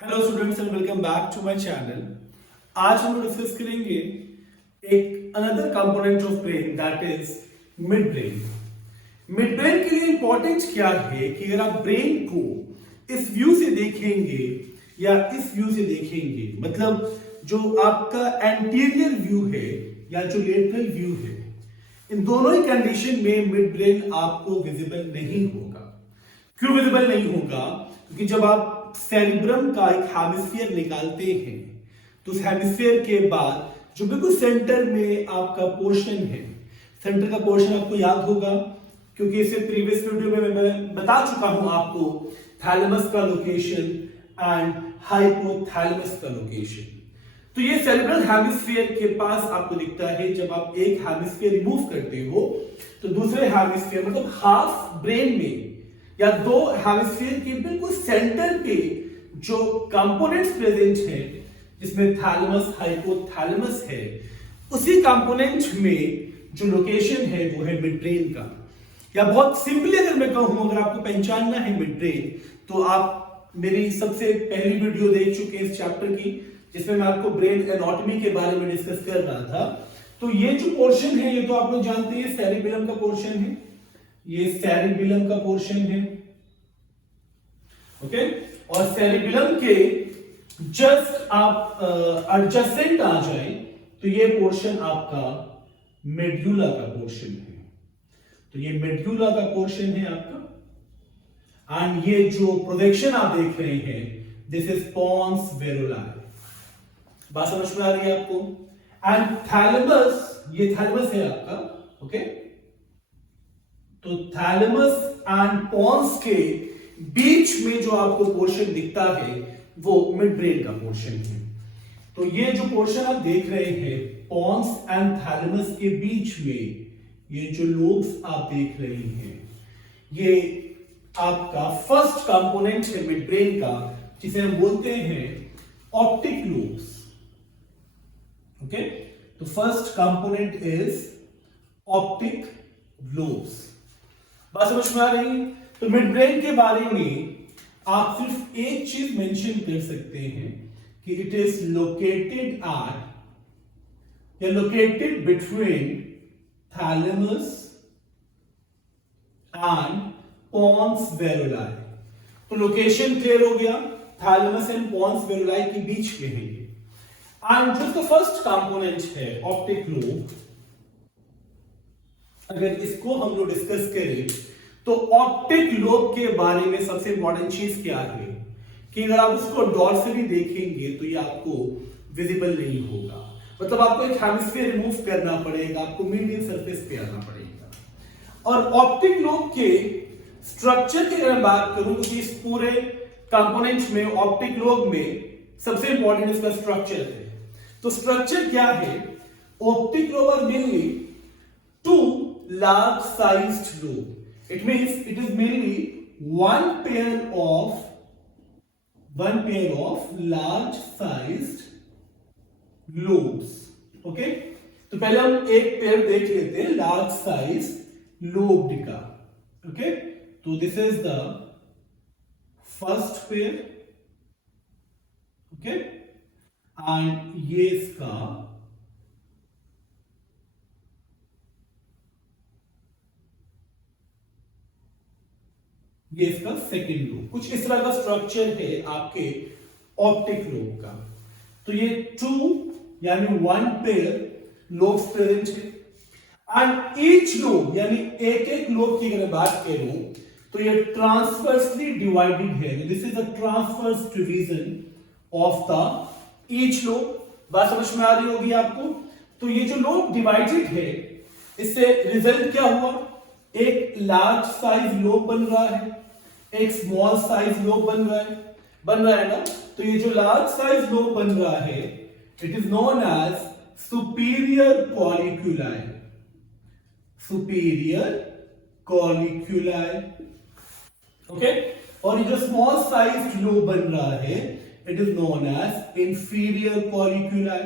Hello students and welcome back to my channel. आज हम लोग डिस्कस करेंगे एक another component of brain that is mid brain. Mid brain के लिए इंपॉर्टेंट क्या है कि अगर आप ब्रेन को इस व्यू से देखेंगे या इस व्यू से देखेंगे, मतलब जो आपका एंटीरियर व्यू है या जो लेटरल व्यू है, इन दोनों ही कंडीशन में मिड ब्रेन आपको विजिबल नहीं होगा। क्यों विजिबल नहीं होगा? क्योंकि जब आप सेरिब्रम का एक हेमिस्फीयर निकालते हैं तो उस हेमिस्फीयर के बाद जो बिल्कुल सेंटर में आपका पोर्शन है, सेंटर का पोर्शन आपको याद होगा क्योंकि इसे प्रीवियस वीडियो में मैं बता चुका हूं आपको थैलेमस का लोकेशन एंड हाइपोथैलेमस का लोकेशन। तो ये सेरिब्रल हेमिस्फीयर के पास आपको दिखता है। जब आप एक हेमिस्फीयर रिमूव करते हो तो दूसरे हेमिस्फीयर मतलब हाफ ब्रेन में या दो हेमिस्फीयर के बिल्कुल सेंटर पे जो कंपोनेंट्स प्रेजेंट है जिसमें थैलेमस हाइपोथैलेमस है, उसी कंपोनेंट में जो लोकेशन है वो है मिड ब्रेन का। या बहुत सिंपली अगर मैं कहूं, अगर आपको पहचानना है मिड ब्रेन, तो आप मेरी सबसे पहली वीडियो देख चुके हैं इस चैप्टर की, जिसमें मैं आपको ब्रेन एनाटॉमी के बारे में डिस्कस कर रहा था। तो ये जो पोर्शन है, ये तो आप लोग जानते हैं सेरिबेलम का पोर्शन है, ये सेरिबेलम का पोर्शन है, ओके। और सेरिबेलम के जस्ट आप एडजेसेंट आ जाए तो ये पोर्शन आपका मेड्यूला का पोर्शन है। तो ये मेड्यूला का पोर्शन है आपका। एंड ये जो प्रोजेक्शन आप देख रहे हैं, दिस इज पॉन्स वेरुलाई। बात समझ में आ रही है आपको? एंड थैलेमस, ये थैलेमस है आपका, ओके। तो थैलेमस एंड पॉन्स के बीच में जो आपको पोर्शन दिखता है वो मिड ब्रेन का पोर्शन है। तो ये जो पोर्शन आप देख रहे हैं पॉन्स एंड थैलेमस के बीच में, ये जो लोब्स आप देख रहे हैं, ये आपका फर्स्ट कंपोनेंट है मिड ब्रेन का, जिसे हम बोलते हैं ऑप्टिक लोब्स, ओके। तो first component is optic lobes. बात समझ में आ रही है? तो मिड ब्रेन के बारे में आप सिर्फ एक चीज मेंशन कर सकते हैं कि इट इज लोकेटेड एट या located between thalamus and pons varolii. तो लोकेशन क्लियर हो गया, थैलेमस एंड पॉन्स वेरुलाई के बीच में है ये। एंड जो इसका फर्स्ट कंपोनेंट है ऑप्टिक लोब, अगर इसको हम लोग डिस्कस करें तो ऑप्टिक लोब के बारे में सबसे इंपॉर्टेंट चीज क्या है कि अगर आप उसको डॉर्सली देखेंगे तो ये आपको विजिबल नहीं होगा। मतलब आपको एक हेमिस्फीयर रिमूव करना पड़ेगा, आपको मीडियन सरफेस पे आना पड़ेगा। और ऑप्टिक लोब के स्ट्रक्चर की अगर बात करूं तो इस पूरे कंपोनेंट में ऑप्टिक लोब में सबसे इंपॉर्टेंट इसका स्ट्रक्चर है। तो स्ट्रक्चर क्या है? Optic lobe are mainly two large sized lobe. It means it is mainly one pair of large sized lobes. Okay? तो पहले हम एक पेयर देख लेते हैं लार्ज साइज लोब्ड का, ओके। तो this is the first pair, okay. And ये इसका ये इसका सेकंड लोब। कुछ इस तरह का स्ट्रक्चर है आपके ऑप्टिक लोब का। तो ये टू यानी वन पेयर लोब्स प्रेजेंट है एंड ईच लोब यानी एक एक लोब की अगर बात करूं तो ये ट्रांसवर्सली डिवाइडेड है। This is the transverse division of the each lobe. बात समझ में आ रही होगी आपको? तो ये जो लोब डिवाइडेड है, इससे रिजल्ट क्या हुआ? एक लार्ज साइज लोब बन रहा है, एक स्मॉल साइज लोब बन रहा है ना। तो ये जो लार्ज साइज लोब बन रहा है, it is known as superior colliculi. Superior colliculi, okay. और ये जो स्मॉल साइज लोब बन रहा है, it is known as inferior colliculi.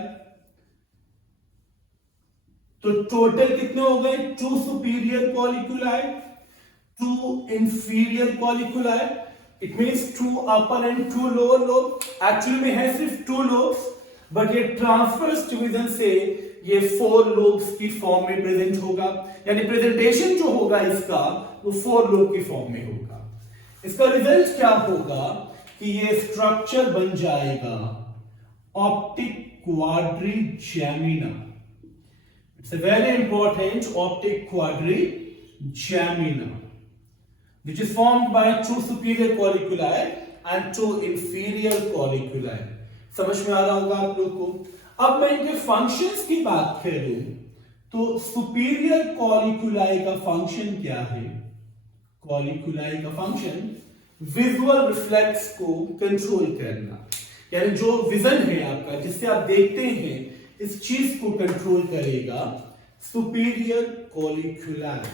तो टोटल कितने हो गए? Two superior colliculi, two inferior colliculi. It means 2 upper and 2 lower lobe. Actually में है सिर्फ 2 लोब्स, बट ये ट्रांसवर्स डिवीजन से ये 4 लोब्स की फॉर्म में प्रेजेंट होगा, यानी प्रेजेंटेशन जो होगा इसका वो 4 लोब की फॉर्म में होगा। इसका रिजल्ट क्या होगा कि ये स्ट्रक्चर बन जाएगा optic quadrigemina. It's a very important optic quadrigemina which is formed by 2 superior colliculi and 2 inferior colliculi। समझ में आ रहा होगा आप लोग को। अब मैं इनके फंक्शंस की बात करूं तो सुपीरियर कॉलिकुलाई का फंक्शन क्या है? कॉलिकुलाई का फंक्शन विजुअल रिफ्लेक्स को कंट्रोल करना, यानी जो विजन है आपका जिससे आप देखते हैं इस चीज को कंट्रोल करेगा सुपीरियर कॉलिकुलाई।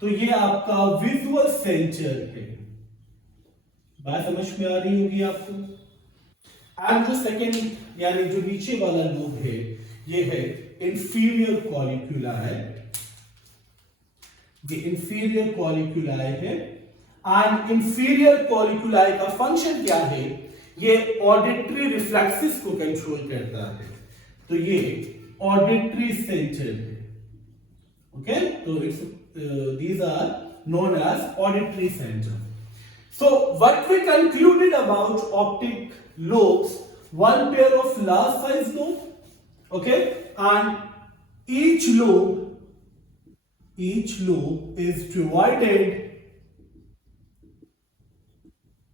तो ये आपका विजुअल सेंटर है। बात समझ में आ रही होगी आपको। एंड जो सेकेंड यानी जो नीचे वाला लोब है ये है इंफीरियर कॉलिकुलाई। ये इंफीरियर कॉलिकुलाई है। एंड इंफीरियर कॉलिकुलाई का फंक्शन क्या है? ये ऑडिटरी रिफ्लेक्सेस को कंट्रोल करता है। तो ये ऑडिटरी सेंटर है। ओके, तो it's these are known as auditory center. So what we concluded about optic lobes, one pair of large size lobe, okay, and each lobe is divided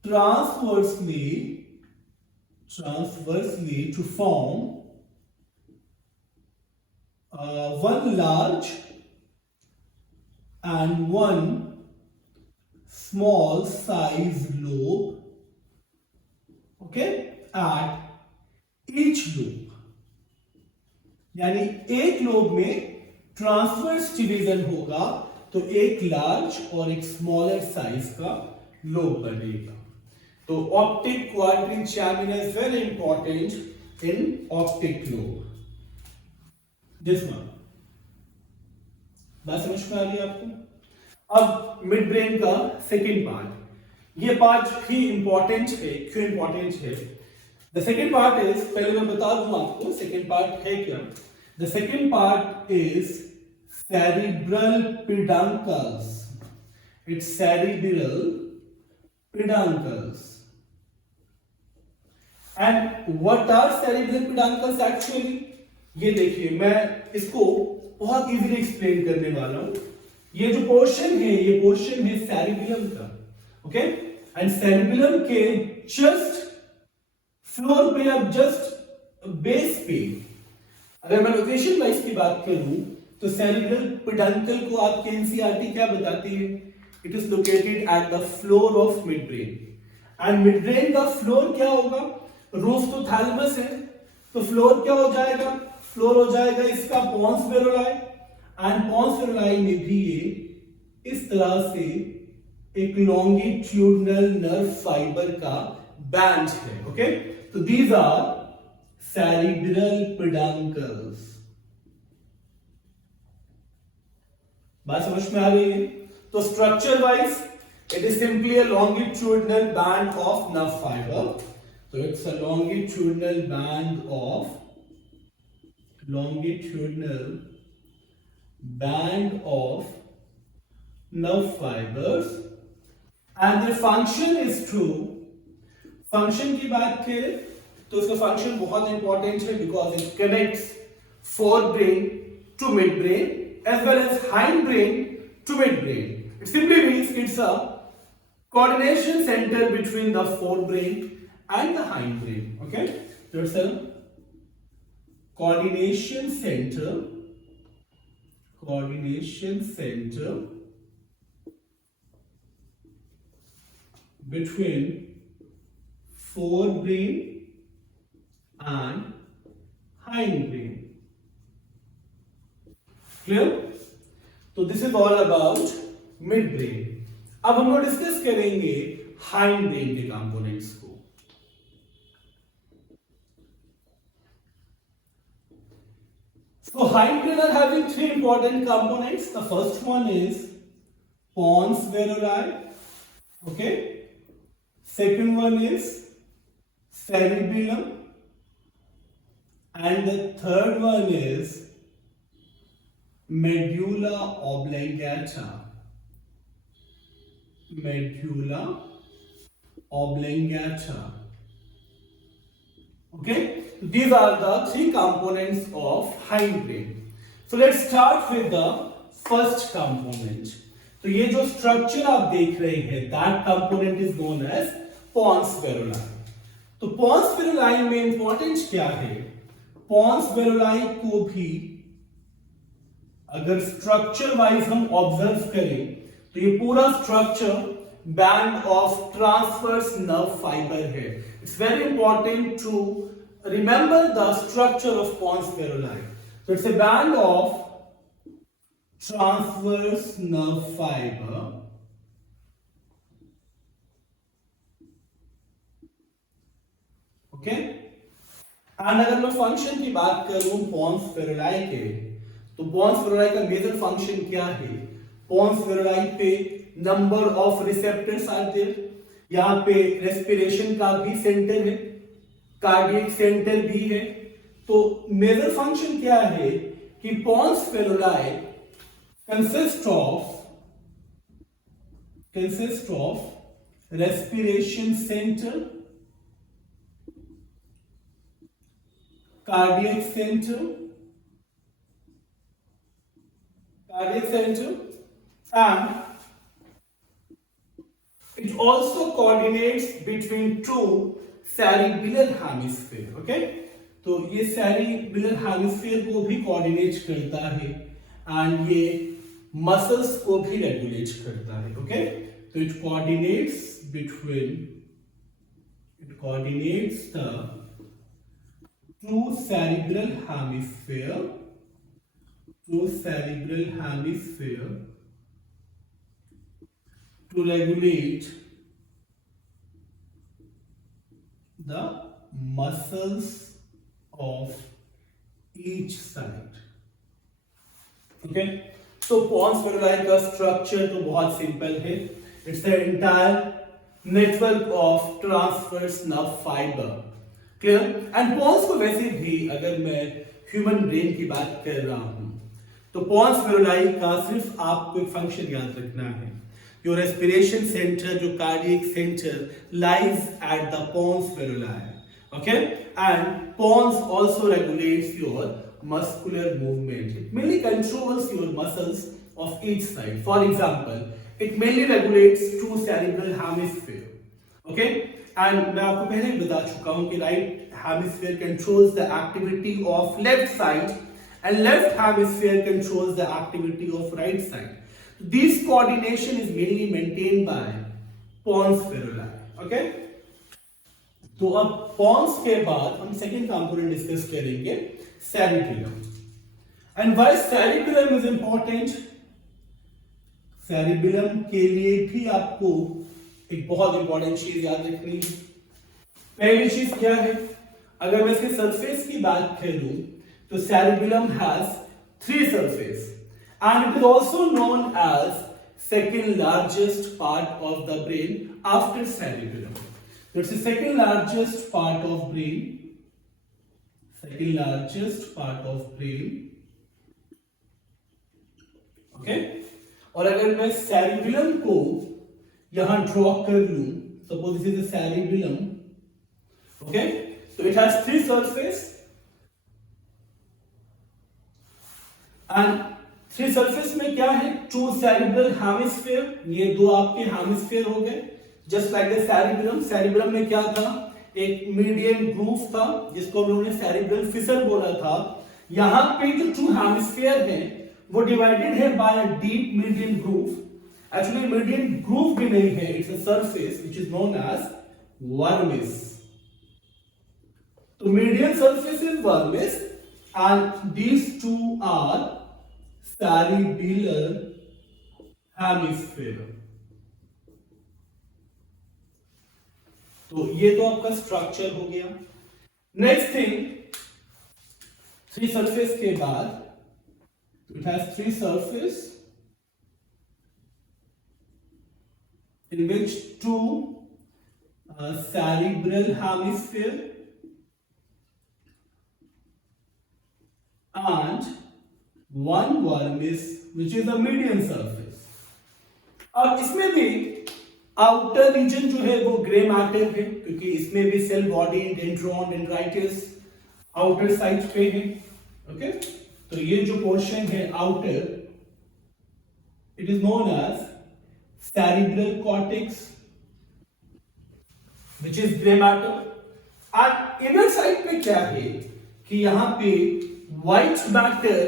transversely to form one large and one small size lobe, okay, at each lobe। यानी एक lobe में transverse division होगा तो एक large और एक smaller size का lobe बनेगा। तो optic quadrigemina is very important in optic lobe. This one बात समझ में आ रही है आपको। अब मिड ब्रेन का सेकेंड पार्ट, ये पार्ट भी इंपॉर्टेंट है। क्यों इंपॉर्टेंट है? द सेकेंड पार्ट इज, पहले मैं बता दूं आपको सेकेंड पार्ट है क्या। The second part is cerebral peduncles. It's cerebral peduncles. And what are cerebral peduncles actually? ये देखिए, मैं इसको बहुत इजीली एक्सप्लेन करने वाला हूं। ये जो पोर्शन है ये पोर्शन है सेरिबेलम का, ओके, एंड सेरिबेलम के जस्ट फ्लोर पे, अब जस्ट बेस पे, अगर मैं लोकेशन वाइज की बात करूं तो सेरिब्रल पेडुंकल को आपके एनसीईआरटी क्या बताती है? It is located at the floor of mid brain. And mid brain का फ्लोर क्या होगा? रूफ तो थैलेमस है, तो फ्लोर क्या हो जाएगा? फ्लोर हो जाएगा इसका पोन्स वेरुलाई। एंड पोन्स वेरुलाई में भी ये इस तरह से एक लॉन्गिट्यूडनल नर्व फाइबर का बैंड है। ओके, तो दीज आर सेरिब्रल पेडुंकल्स। बात समझ में आ रही है? तो structure wise it is simply a longitudinal band of nerve fibre. तो it's a longitudinal band of nerve fibers, and the function is to, function की बात करें तो इसका फंक्शन बहुत इंपॉर्टेंट है because it connects forebrain to midbrain as well as hindbrain to midbrain. It simply means it's a coordination center between the forebrain and the hindbrain. Okay, so it's a coordination center between forebrain and hindbrain. Clear? तो this is all about mid brain. अब हम लोग discuss करेंगे hind brain के components को। So hindbrain are having three important components. The first one is pons veruli. Okay, second one is cerebellum, and the third one is medulla oblongata. Medulla oblongata. Okay, these are the three components of hindbrain. So let's start with the first component. तो ये जो structure आप देख रहे हैं, that component is known as pons feruli. तो pons feruli में importance क्या है? pons feruli को भी अगर स्ट्रक्चर वाइज हम ऑब्जर्व करें तो ये पूरा structure band of transverse nerve fibre है. It's very important to remember the structure of pons feruli. So it's a band of transverse nerve fiber okay. And अगर मैं फंक्शन की बात करूं pons feruli के, तो pons feruli का major function क्या है? pons feruli पे number of receptors are there. यहाँ पे रेस्पिरेशन का भी सेंटर है, कार्डियक सेंटर भी है. तो मेजर फंक्शन क्या है कि pons feruli consist of respiration center, cardiac center, and it also coordinates between two cerebellar hemisphere. Okay, तो ये cerebellar hemisphere को भी कोऑर्डिनेट करता है एंड ये मसल्स को भी रेगुलेट करता है. ओके, तो it coordinates the two cerebral hemisphere to regulate the muscles of each side. Okay, so pons feruli का स्ट्रक्चर तो बहुत सिंपल है. It's the entire network of transverse nerve fibre. Clear? And pons को वैसे भी अगर मैं ह्यूमन ब्रेन की बात कर रहा हूं तो pons feruli का सिर्फ आपको एक फंक्शन याद रखना है. योर रेस्पिरेशन सेंटर, जो cardiac centre, lies at the pons feruli. Okay, and pons also regulates your muscular movement. It mainly controls your muscles of each side. For example, it mainly regulates two cerebral hemisphere. Okay, and मैं आपको पहले ही बता चुका हूँ कि right hemisphere controls the activity of left side and left hemisphere controls the activity of right side. This coordination is mainly maintained by pons feruli. Okay, तो अब pons के बाद हम सेकेंड कंपोनेंट डिस्कस करेंगे, cerebellum. And why cerebellum is important? cerebellum के लिए भी आपको एक बहुत इंपॉर्टेंट चीज याद रखनी है. पहली चीज क्या है? अगर मैं इसके सरफेस की बात करूं तो cerebellum has three surface and it is also known as second largest part of the brain after cerebellum. So it's the second largest part of brain. Okay? और अगर मैं cerebellum को यहां ड्रॉ कर लूं, suppose this is the cerebellum. Okay? So it has three surface and three surface में क्या है? Two cerebral hemisphere. ये दो आपके हेमिस्फीयर हो गए. जस्ट लाइक द सेरिब्रम में क्या था? एक मीडियन ग्रूव था जिसको हम लोगों ने सेरिब्रल फिसर बोला था. यहां पे जो टू हेमिस्फीयर है वो डिवाइडेड है by a deep median groove. Actually median groove भी नहीं है, it's a surface which is known as vermis. तो median surface is vermis and these two are cerebellar hemisphere. तो ये तो आपका स्ट्रक्चर हो गया. नेक्स्ट थिंग, थ्री सरफेस के बाद it has three surface in which two cerebral hemisphere and one vermis which is the median surface. अब इसमें भी आउटर रीजन जो है वो ग्रे मैटर है क्योंकि इसमें भी cell body dendron dendrites outer side पे है. ओके, तो ये जो पोर्शन है outer, it is known as cerebral cortex which is grey matter. And inner side पे क्या है कि यहाँ पे व्हाइट मैटर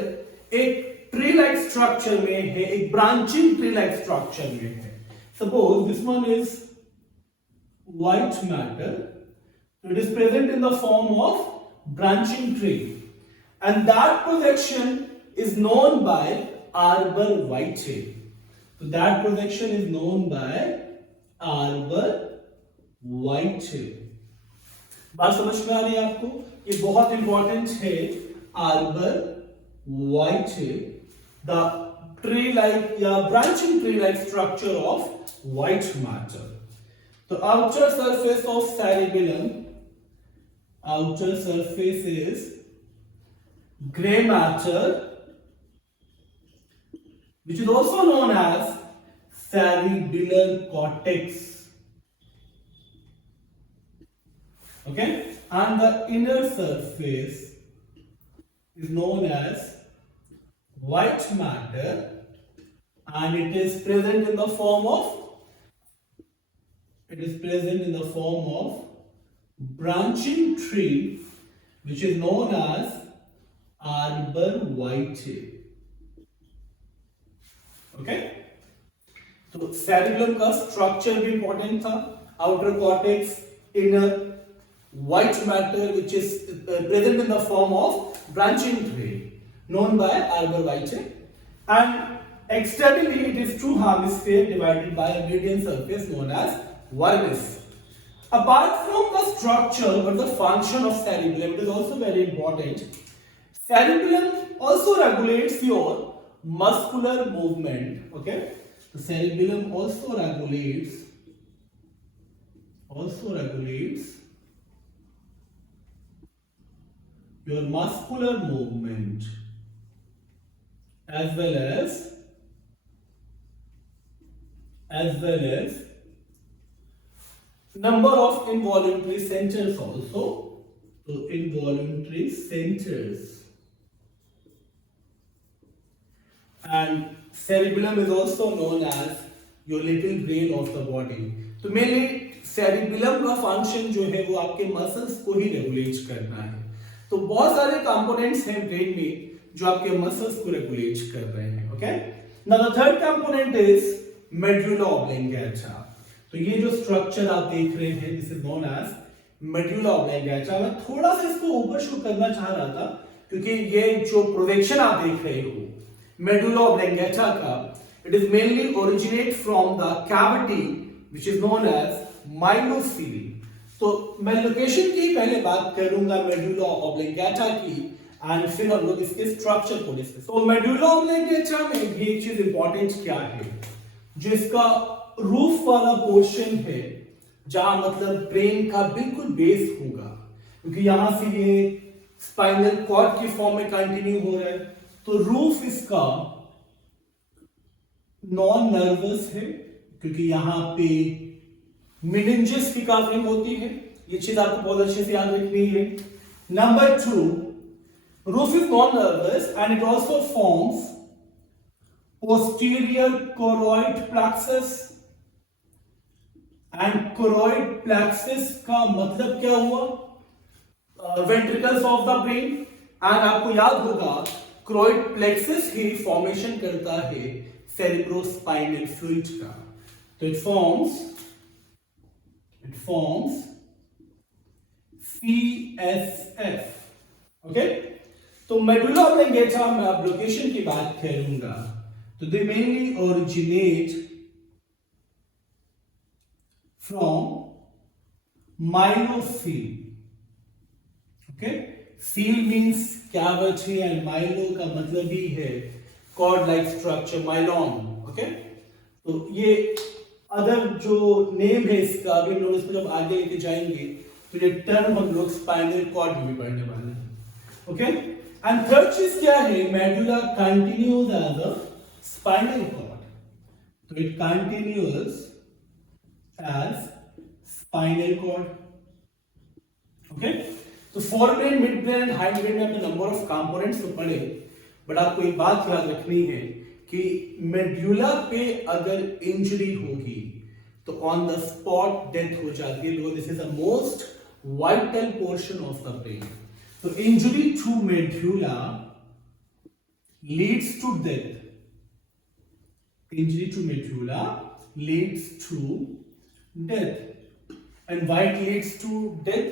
एक ट्री लाइक स्ट्रक्चर में है, एक ब्रांचिंग ट्री लाइक स्ट्रक्चर में है. Suppose this one is white matter, it is present in the form of branching tree and that projection is known by arbor vitae. So that projection is known by arbor vitae. बात समझ में आ रही है आपको? ये बहुत important है. arbor vitae, the tree like या branching tree like structure of white matter. तो outer surface of cerebellum, outer surface is gray matter which is also known as cerebellar cortex. Okay, and the inner surface is known as white matter and it is present in the form of branching tree which is known as arbor vitae. Okay, तो cerebellum का structure भी important था. Outer cortex, inner, white matter which is present in the form of branching tree known by arbor vitae, and externally it is two hemisphere divided by a median surface known as vermis. Apart from the structure, but the function of cerebellum, it is also very important. Cerebellum also regulates your muscular movement. Okay, the cerebellum also regulates your muscular movement as well as number of involuntary centers also. So involuntary centers. And cerebellum is also known as your little brain of the body. तो mainly cerebellum का function जो है वो आपके muscles को ही regulate करना है. तो बहुत सारे कंपोनेंट्स हैं ब्रेन में जो आपके मसल्स को रेगुलेट कर रहे हैं. Okay, now the third component is medulla oblongata. तो ये जो स्ट्रक्चर आप देख रहे हैं this is known as medulla oblongata. मैं थोड़ा सा इसको ऊपर शो करना चाह रहा था क्योंकि ये जो प्रोजेक्शन आप देख रहे हो medulla oblongata का, it is mainly originate from the cavity which is known as myocele. तो मैं लोकेशन की पहले बात करूंगा medulla oblongata की एंड फिर हम लोग इसके स्ट्रक्चर को डिस्कस. तो medulla oblongata में भी एक चीज इंपॉर्टेंट क्या है, जो इसका रूफ वाला पोर्शन है जहां मतलब ब्रेन का बिल्कुल बेस होगा, क्योंकि यहां से ये स्पाइनल कॉर्ड की फॉर्म में कंटिन्यू हो रहा है. तो रूफ इसका नॉन नर्वस है क्योंकि यहां पे मेनिंजेस की कवरिंग होती है. ये चीज आपको बहुत अच्छे से याद रखनी है. Number 2, roof is non nervous and it also forms posterior choroid plexus. And choroid plexus का मतलब क्या हुआ, ventricles of the brain. And आपको याद होगा choroid plexus ही फॉर्मेशन करता है cerebrospinal fluid का. तो इट फॉर्म्स CSF. ओके, तो मेडुला ऑब्लिंगेटा में अब लोकेशन की बात करूंगा तो they mainly originate from myelocele. Okay, cele means cavity and myelo का मतलब ही है cord like structure, myelon. Okay, तो ये अदर जो नेम है इसका, अभी हम लोग इसको जब आगे लेके जाएंगे तो ये टर्म हम लोग स्पाइनल कॉर्ड में भी पढ़ने वाले हैं. ओके, एंड थर्ड चीज क्या है, medulla continues as a spinal cord. तो it continues as spinal cord. Okay, तो fore brain, mid brain and hind brain में आपने नंबर ऑफ कंपोनेंट्स तो पढ़े, बट आपको एक बात याद रखनी है कि मेडुला पे अगर इंजरी होगी तो ऑन द स्पॉट डेथ हो जाती है, because this is the most vital portion of the brain. तो injury to medulla leads to death. Injury to medulla leads to death. And why it leads to death?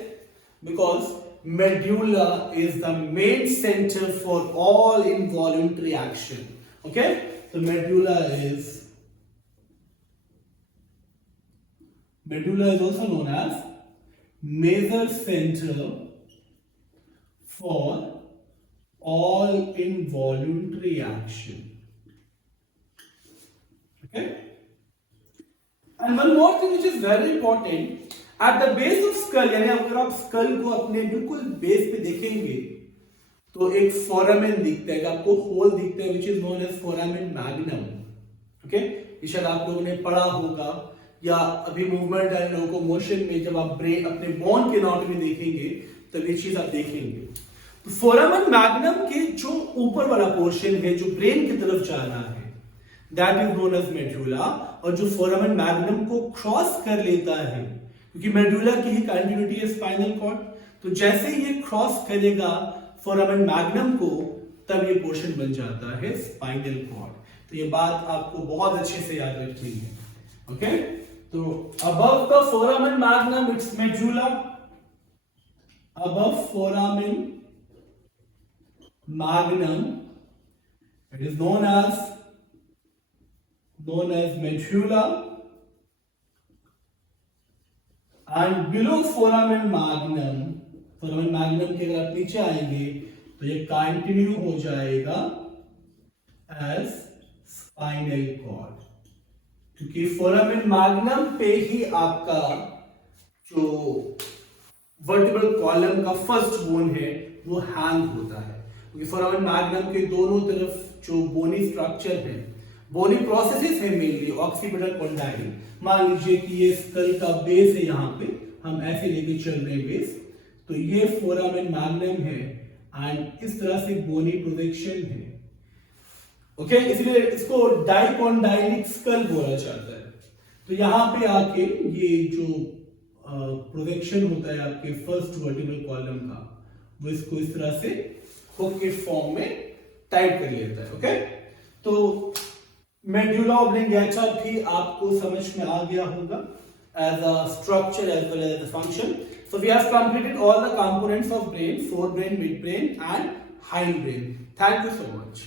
Because medulla is the main center for all involuntary action. Okay, so medulla is also known as major center for all involuntary action. Okay, and one more thing which is very important, at the base of skull, यानी अगर आप school को अपने बिल्कुल base पे देखेंगे तो एक फोरामेन दिखता है, आपको होल दिखता है which is known as foramen magnum. Okay, ये शायद आप लोगों ने पढ़ा होगा या अभी मूवमेंट एंड लोकोमोशन में जब आप ब्रेन अपने बोन के एनाटॉमी देखेंगे तब ये चीज आप देखेंगे. तो फोरामेन मैग्नम के जो ऊपर वाला पोर्शन है जो ब्रेन की तरफ जा रहा है, that is known as medulla. और जो फोरामेन मैग्नम को क्रॉस कर लेता है, क्योंकि मेडुला की ही कंटिन्यूटी है स्पाइनल कॉर्ड, तो जैसे ही ये क्रॉस करेगा फोरामेन मैग्नम को तब ये पोर्शन बन जाता है स्पाइनल कॉर्ड. तो ये बात आपको बहुत अच्छे से याद रखनी है. ओके, तो above the foramen magnum it's medulla. Above foramen magnum it is known as medulla, and below foramen magnum के अगर आप नीचे आएंगे तो ये कंटिन्यू हो जाएगा एज स्पाइनल कॉर्ड, क्योंकि फोरामेन मैग्नम पे ही आपका जो वर्टिब्रल कॉलम का फर्स्ट बोन है वो हैंग होता है. क्योंकि फोरामेन मैग्नम के दोनों तरफ जो बोनी स्ट्रक्चर है, बोनी प्रोसेसेस है मेनली ऑक्सीपिटल कॉन्डाइल. मान लीजिए कि ये स्कल का बेस है, यहाँ पे हम ऐसे लेके चल रहे हैं बेस, तो ये फोरामेन मैग्नम है एंड इस तरह से बोनी प्रोजेक्शन है. ओके, इसलिए इसको डाइकॉन्डाइलिक स्कल बोला जाता है. तो यहाँ पे आके ये जो प्रोजेक्शन होता है आपके फर्स्ट वर्टिब्रल कॉलम का, वो इसको इस तरह से हुक के फॉर्म में टाइट कर लेता है. ओके, तो मेडुला ऑब्लिंगेटा भी आपको समझ में आ गया होगा as a structure as well as a function. So we have completed all the components of brain, forebrain, midbrain and hindbrain. Thank you so much.